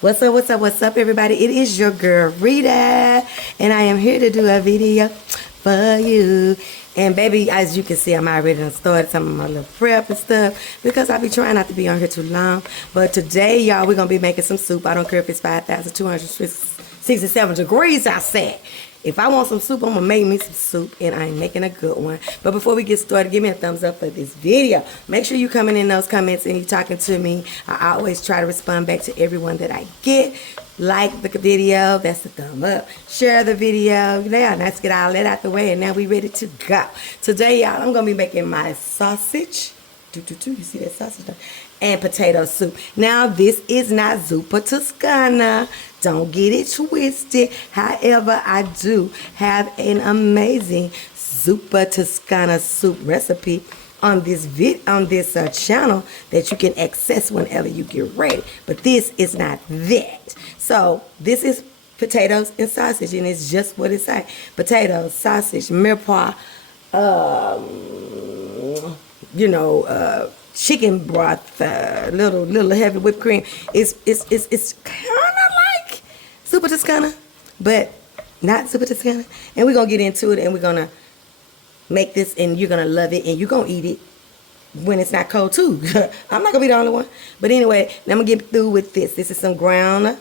What's up, everybody? It is your girl, Rita, and I am here to do a video for you. And baby, as you can see, I'm already done started some of my little prep and stuff because I be trying not to be on here too long. But today, y'all, we're going to be making some soup. I don't care if it's 5,267 degrees outside. If I want some soup, I'm going to make me some soup, and I'm making a good one. But before we get started, give me a thumbs up for this video. Make sure you comment in those comments and you talking to me. I always try to respond back to everyone that I get. Like the video, that's the thumb up. Share the video. Yeah, let's get all that out the way, and now we ready to go. Today, y'all, I'm going to be making my sausage. You see that sausage? And potato soup. Now, this is not zuppa Toscana. Don't get it twisted. However, I do have an amazing zuppa Toscana soup recipe on this channel that you can access whenever you get ready. But this is not that. So this is potatoes and sausage, and it's just what it says: potatoes, sausage, mirepoix, chicken broth, little heavy whipped cream. It's kind of like zuppa Toscana, but not zuppa Toscana. And we're gonna get into it, and we're gonna make this, and you're gonna love it, and you're gonna eat it when it's not cold too. I'm not gonna be the only one. But anyway, now I'm gonna get through with this. This is some ground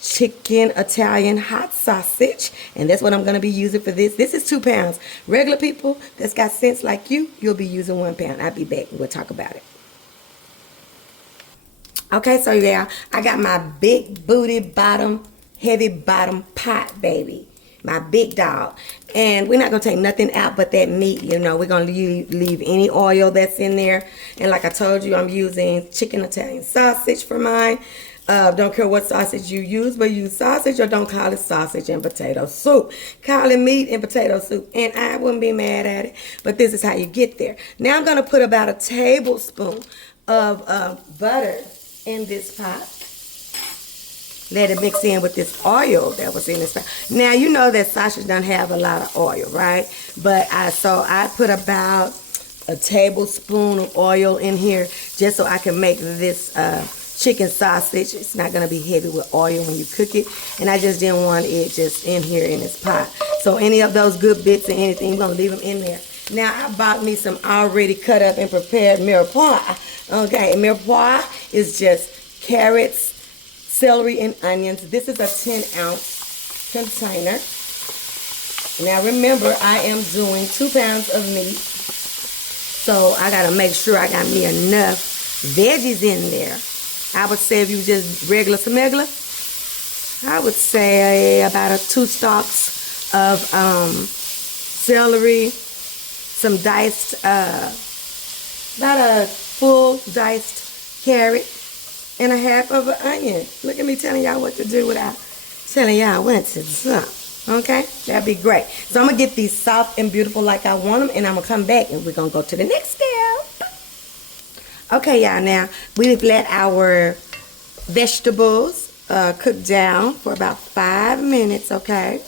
chicken Italian hot sausage, and that's what I'm going to be using for this. This is 2 pounds. Regular people that's got sense like you'll be using 1 pound. I'll be back and we'll talk about it. Okay, so yeah, I got my big booty bottom, heavy bottom pot, baby. My big dog. And we're not going to take nothing out but that meat. We're going to leave any oil that's in there. And like I told you, I'm using chicken Italian sausage for mine. Don't care what sausage you use, but use sausage, or don't call it sausage and potato soup. Call it meat and potato soup, and I wouldn't be mad at it. But this is how you get there. Now I'm going to put about a tablespoon of butter in this pot. Let it mix in with this oil that was in this pot. Now you know that sausage doesn't have a lot of oil, right? But I put about a tablespoon of oil in here just so I can make this chicken sausage. It's not going to be heavy with oil when you cook it, and I just didn't want it just in here in this pot. So any of those good bits and anything, I'm going to leave them in there. Now I bought me some already cut up and prepared mirepoix. Okay, mirepoix is just carrots, celery, and onions. This is a 10-ounce container. Now remember, I am doing 2 pounds of meat, so I got to make sure I got me enough veggies in there. I would say if you just regular smegular, I would say about 2 stalks of celery, some diced, about a full diced carrot, and a half of an onion. Look at me telling y'all what to do without telling y'all what to do. Okay? That'd be great. So I'm going to get these soft and beautiful like I want them, and I'm going to come back and we're going to go to the next step. Okay, y'all, now we've let our vegetables cook down for about 5 minutes, okay?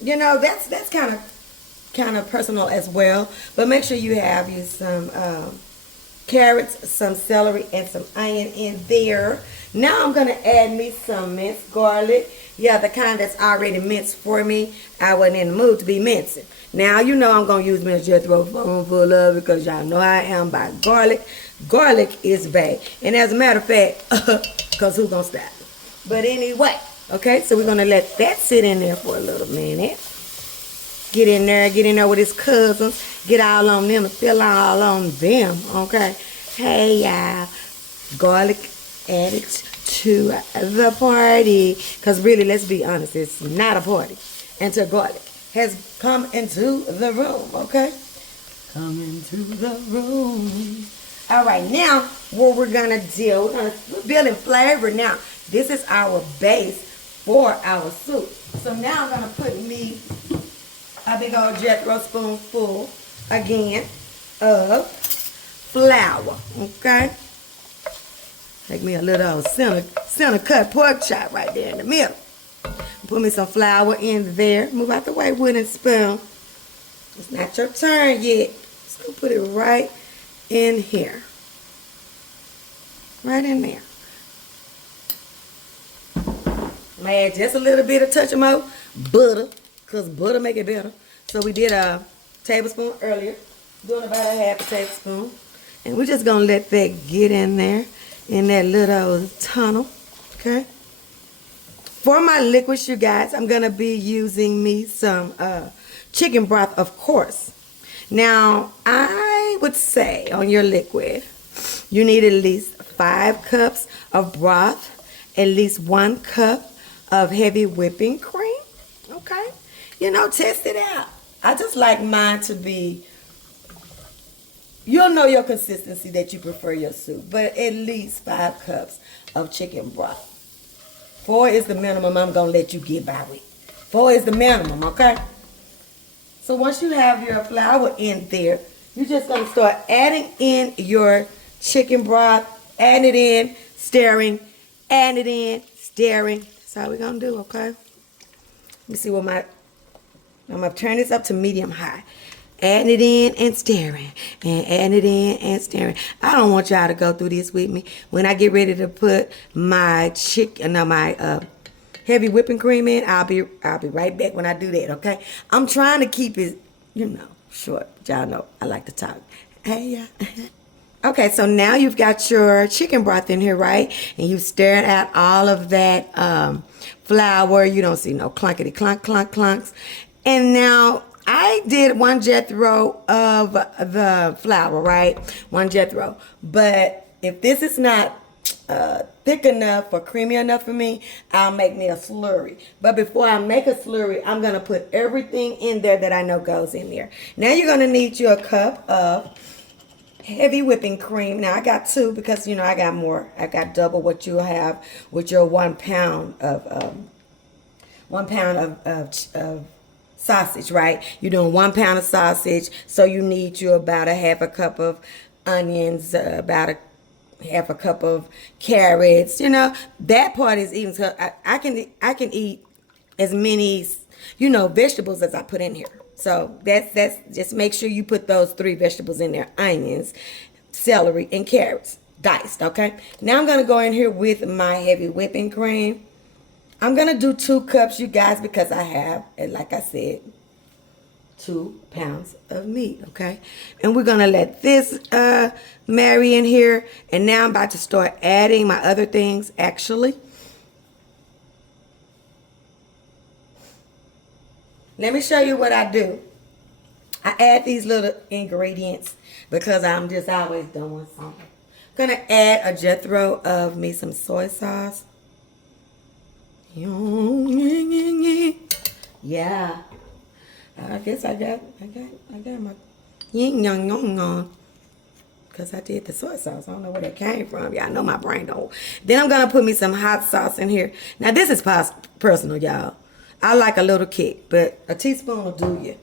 That's kind of personal as well, but make sure you have some carrots, some celery, and some onion in there. Now I'm going to add me some minced garlic. Yeah, the kind that's already minced for me. I wasn't in the mood to be mincing. Now, I'm going to use me a Jethro phone full of it because y'all know I am by garlic. Garlic is bad. And as a matter of fact, because who's going to stop it? But anyway, okay, so we're going to let that sit in there for a little minute. Get in there with his cousins. Get all on them and feel all on them, okay? Hey, y'all. Garlic added to the party. Because really, let's be honest, it's not a party until garlic has come into the room, okay? Come into the room. All right, now what we're going to do, we're building flavor now. This is our base for our soup. So now I'm going to put me a big old Jethro spoonful again of flour, okay? Make me a little center cut pork chop right there in the middle. Put me some flour in there. Move out the way, wooden spoon. It's not your turn yet. Just gonna put it right in here. Right in there. I'm gonna add just a little bit of touch of more butter, because butter make it better. So we did a tablespoon earlier, doing about a half a tablespoon. And we're just gonna let that get in there, in that little tunnel, okay? For my liquids, you guys, I'm gonna be using me some chicken broth, of course. Now, I would say on your liquid, you need at least 5 cups of broth, at least 1 cup of heavy whipping cream, okay? You know, test it out. I just like mine to be, you'll know your consistency that you prefer your soup, but at least 5 cups of chicken broth. 4 is the minimum I'm going to let you get by with. 4 is the minimum, okay? So once you have your flour in there, you're just going to start adding in your chicken broth, add it in, stirring, add it in, stirring. That's how we're going to do, okay? Let me see what I'm going to turn this up to medium high. Adding it in and stirring, and adding it in and stirring. I don't want y'all to go through this with me. When I get ready to put my heavy whipping cream in, I'll be right back when I do that, okay? I'm trying to keep it, short. Y'all know I like to talk. Hey, yeah. Okay, so now you've got your chicken broth in here, right? And you stirred out all of that flour. You don't see no clunkety clunk clunks. And now I did 1 Jethro of the flour, right? 1 Jethro. But if this is not thick enough or creamy enough for me, I'll make me a slurry. But before I make a slurry, I'm going to put everything in there that I know goes in there. Now you're going to need you a cup of heavy whipping cream. Now I got 2 because, I got more. I got double what you have with your 1 pound of 1 pound of sausage, right? You're doing 1 pound of sausage, so you need you about a half a cup of onions, about a half a cup of carrots. That part is even. So I can eat as many vegetables as I put in here. So that's just make sure you put those 3 vegetables in there: onions, celery, and carrots diced. Okay. Now I'm gonna go in here with my heavy whipping cream. I'm going to do 2 cups, you guys, because I have, like I said, 2 pounds of meat, okay? And we're going to let this marry in here. And now I'm about to start adding my other things, actually. Let me show you what I do. I add these little ingredients because I'm just always doing something. I'm going to add a Jethro of me some soy sauce. Yeah, I guess I got my yin yang yang because I did the soy sauce. I don't know where that came from. Y'all know my brain don't. Then I'm gonna put me some hot sauce in here. Now this is personal, y'all. I like a little kick, but a teaspoon will do you.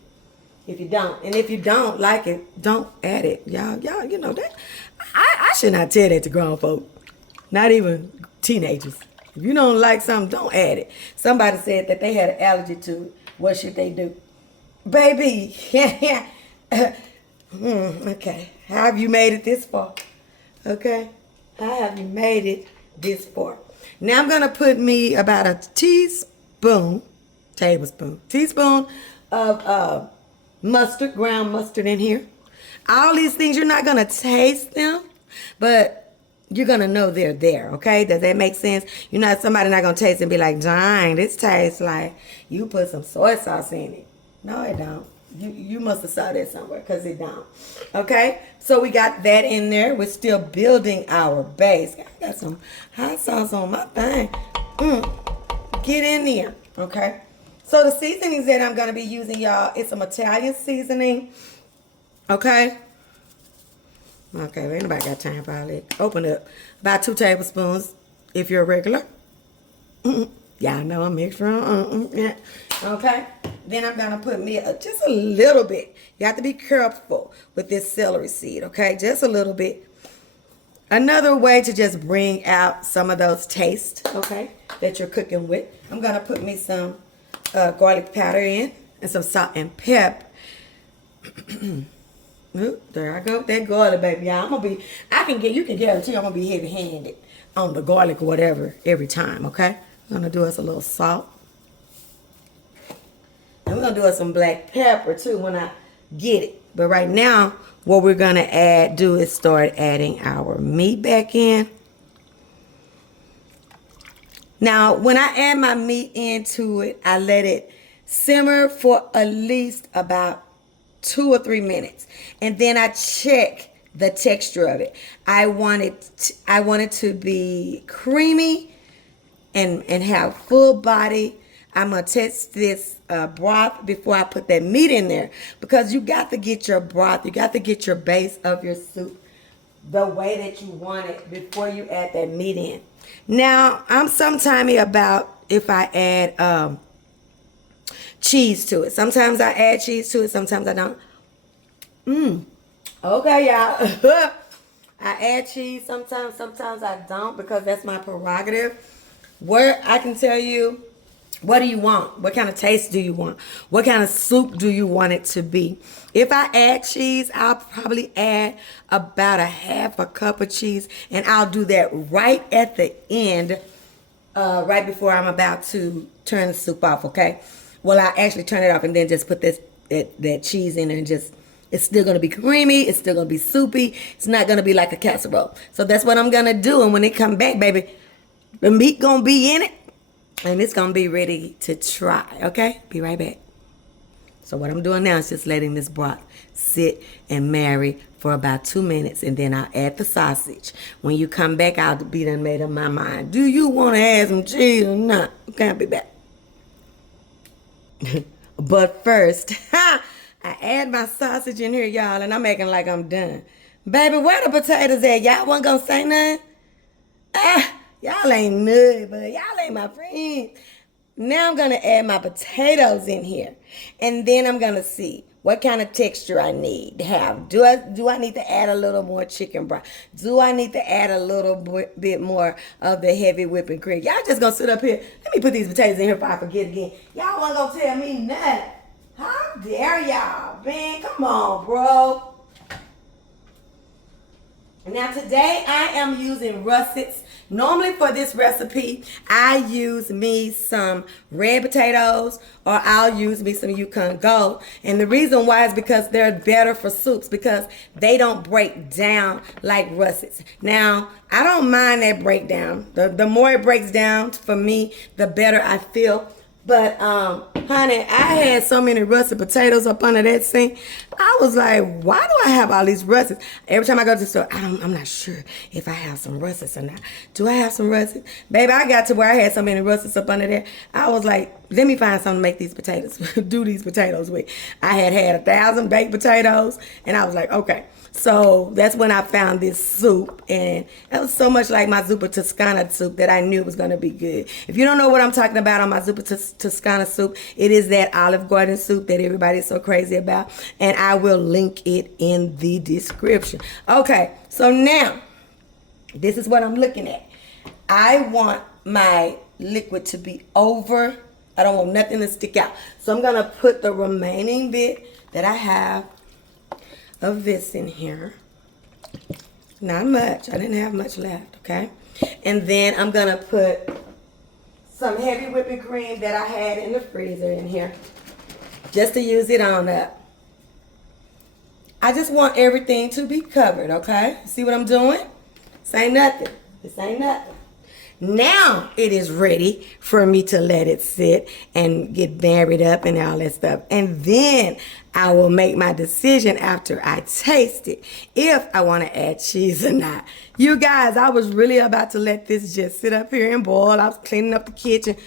If you don't, and if you don't like it, don't add it, y'all. You know that. I should not tell that to grown folk, not even teenagers. If you don't like something, don't add it. Somebody said that they had an allergy to it. What should they do? Baby, okay. How have you made it this far? Okay. How have you made it this far? Now I'm going to put me about a tablespoon of mustard, ground mustard in here. All these things, you're not going to taste them, but you're going to know they're there, okay? Does that make sense? Somebody not going to taste it and be like, dang, this tastes like you put some soy sauce in it. No, it don't. You must have saw that somewhere because it don't. Okay? So we got that in there. We're still building our base. I got some hot sauce on my thing. Get in there, okay? So the seasonings that I'm going to be using, y'all, it's some Italian seasoning, okay? Okay, well, anybody got time for all that? Open up. About 2 tablespoons if you're a regular. Y'all know I'm extra. Yeah. Okay. Then I'm going to put me just a little bit. You have to be careful with this celery seed, okay? Just a little bit. Another way to just bring out some of those tastes, okay, that you're cooking with. I'm going to put me some garlic powder in and some salt and pepper. Ooh, there I go. That garlic, baby. Yeah, you can guarantee I'm gonna be heavy-handed on the garlic or whatever every time, okay? I'm gonna do us a little salt. And we're gonna do us some black pepper too when I get it. But right now, what we're gonna do is start adding our meat back in. Now, when I add my meat into it, I let it simmer for at least about 2 or 3 minutes. And then I check the texture of it. I want it to be creamy and have full body. I'm going to test this broth before I put that meat in there, because you got to get your broth, you got to get your base of your soup the way that you want it before you add that meat in. Now, I'm sometimey about if I add cheese to it. Sometimes I add cheese to it, sometimes I don't. Okay, y'all. I add cheese sometimes I don't, because that's my prerogative. Where I can tell you, what do you want? What kind of taste do you want? What kind of soup do you want it to be? If I add cheese, I'll probably add about a half a cup of cheese, and I'll do that right at the end, right before I'm about to turn the soup off, okay? Well, I actually turn it off and then just put that cheese in there, and just, it's still going to be creamy. It's still going to be soupy. It's not going to be like a casserole. So that's what I'm going to do. And when it come back, baby, the meat going to be in it, and it's going to be ready to try, okay? Be right back. So what I'm doing now is just letting this broth sit and marry for about 2 minutes, and then I'll add the sausage. When you come back, I'll be done made up my mind. Do you want to add some cheese or not? Okay, I'll be back. But first, I add my sausage in here, y'all, and I'm acting like I'm done. Baby, where the potatoes at? Y'all wasn't gonna say nothing? Y'all ain't nothing, but y'all ain't my friends. Now I'm gonna add my potatoes in here, and then I'm gonna see what kind of texture I need to have. Do I need to add a little more chicken broth? Do I need to add a little bit more of the heavy whipping cream? Y'all just gonna sit up here. Let me put these potatoes in here before I forget again. Y'all wasn't gonna tell me nothing. How dare y'all, man? Come on, bro. Now today I am using russets. Normally for this recipe, I use me some red potatoes, or I'll use me some Yukon Gold. And the reason why is because they're better for soups, because they don't break down like russets. Now, I don't mind that breakdown. The more it breaks down for me, the better I feel. But, honey, I had so many russet potatoes up under that sink. I was like, why do I have all these russets? Every time I go to the store, I'm not sure if I have some russets or not. Do I have some russets? Baby, I got to where I had so many russets up under there. I was like, let me find something to make these potatoes, do these potatoes with. I had 1,000 baked potatoes, and I was like, okay. So that's when I found this soup, and it was so much like my zuppa toscana soup that I knew it was going to be good. If you don't know what I'm talking about on my zuppa toscana soup, it is that Olive Garden soup that everybody's so crazy about, and I will link it in the description. Okay, so now this is what I'm looking at. I want my liquid to be over. I don't want nothing to stick out. So I'm going to put the remaining bit that I have of this in here. Not much. I didn't have much left, okay? And then I'm going to put some heavy whipping cream that I had in the freezer in here, just to use it on up. I just want everything to be covered, okay? See what I'm doing? This ain't nothing. This ain't nothing. Now it is ready for me to let it sit and get married up and all that stuff. And then I will make my decision after I taste it if I want to add cheese or not. You guys, I was really about to let this just sit up here and boil. I was cleaning up the kitchen,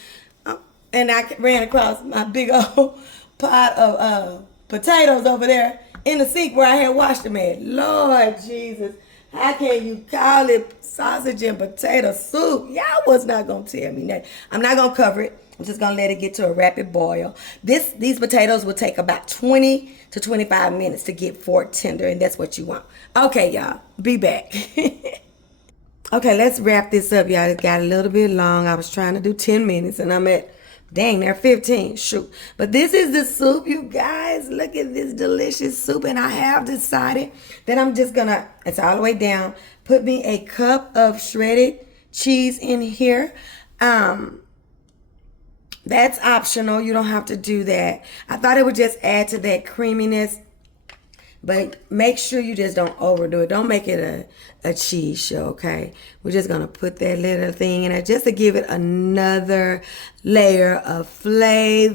and I ran across my big old pot of potatoes over there in the sink where I had washed them at. Lord Jesus. How can you call it sausage and potato soup? Y'all was not going to tell me that. I'm not going to cover it. I'm just going to let it get to a rapid boil. These potatoes will take about 20 to 25 minutes to get fork tender, and that's what you want. Okay, y'all. Be back. Okay, let's wrap this up, y'all. It got a little bit long. I was trying to do 10 minutes, and I'm at, dang, they're 15. Shoot. But this is the soup, you guys. Look at this delicious soup. And I have decided that I'm just going to, it's all the way down, put me a cup of shredded cheese in here. That's optional. You don't have to do that. I thought it would just add to that creaminess. But make sure you just don't overdo it. Don't make it a cheese show, okay? We're just going to put that little thing in there just to give it another layer of flavor,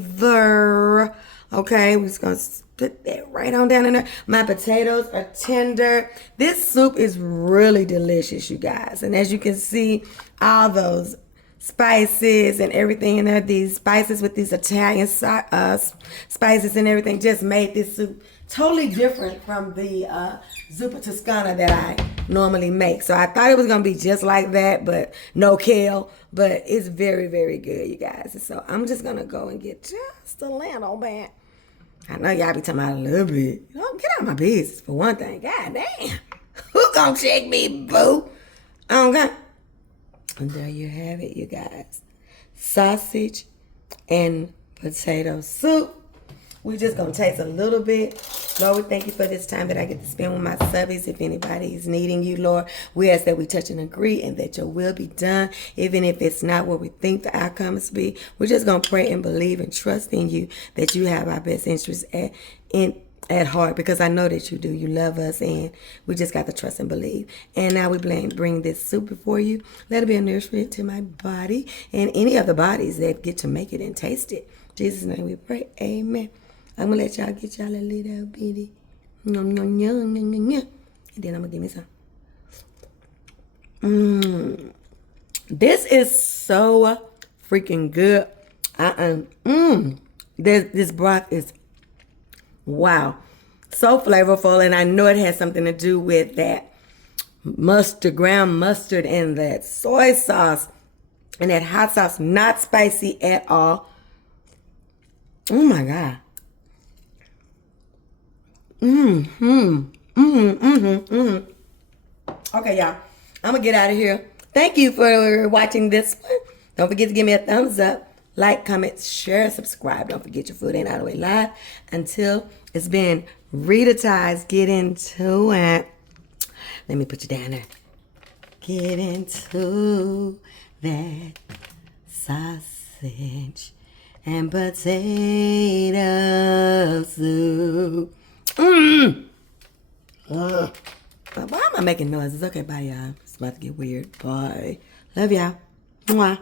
okay? We're just going to put that right on down in there. My potatoes are tender. This soup is really delicious, you guys. And as you can see, all those spices and everything in there, these spices with these Italian spices and everything just made this soup totally different from the zuppa toscana that I normally make. So I thought it was going to be just like that, but no kale. But it's very, very good, you guys. So I'm just going to go and get just a little bit. I know y'all be talking about a little bit. You know, get out of my business for one thing. God damn. Who gonna check me, boo? Okay. And there you have it, you guys. Sausage and potato soup. We're just going to taste a little bit. Lord, we thank you for this time that I get to spend with my subbies. If anybody is needing you, Lord, we ask that we touch and agree and that your will be done. Even if it's not what we think the outcome is be, we're just going to pray and believe and trust in you that you have our best interests at heart, because I know that you do. You love us, and we just got to trust and believe. And now we bring this soup before you. Let it be a nourishment to my body and any other bodies that get to make it and taste it. In Jesus' name we pray. Amen. I'm going to let y'all get y'all a little bitty. And then I'm going to give me some. This is so freaking good. This broth is, wow, so flavorful. And I know it has something to do with that mustard, ground mustard, and that soy sauce and that hot sauce. Not spicy at all. Oh my God. Okay, y'all. I'm going to get out of here. Thank you for watching this one. Don't forget to give me a thumbs up. Like, comment, share, subscribe. Don't forget your food ain't all the way live. Until it's been Rita-tized. Get into it. Let me put you down there. Get into that sausage and potato soup. Why am I making noises? Okay, bye, y'all. It's about to get weird. Bye. Love y'all. Mwah.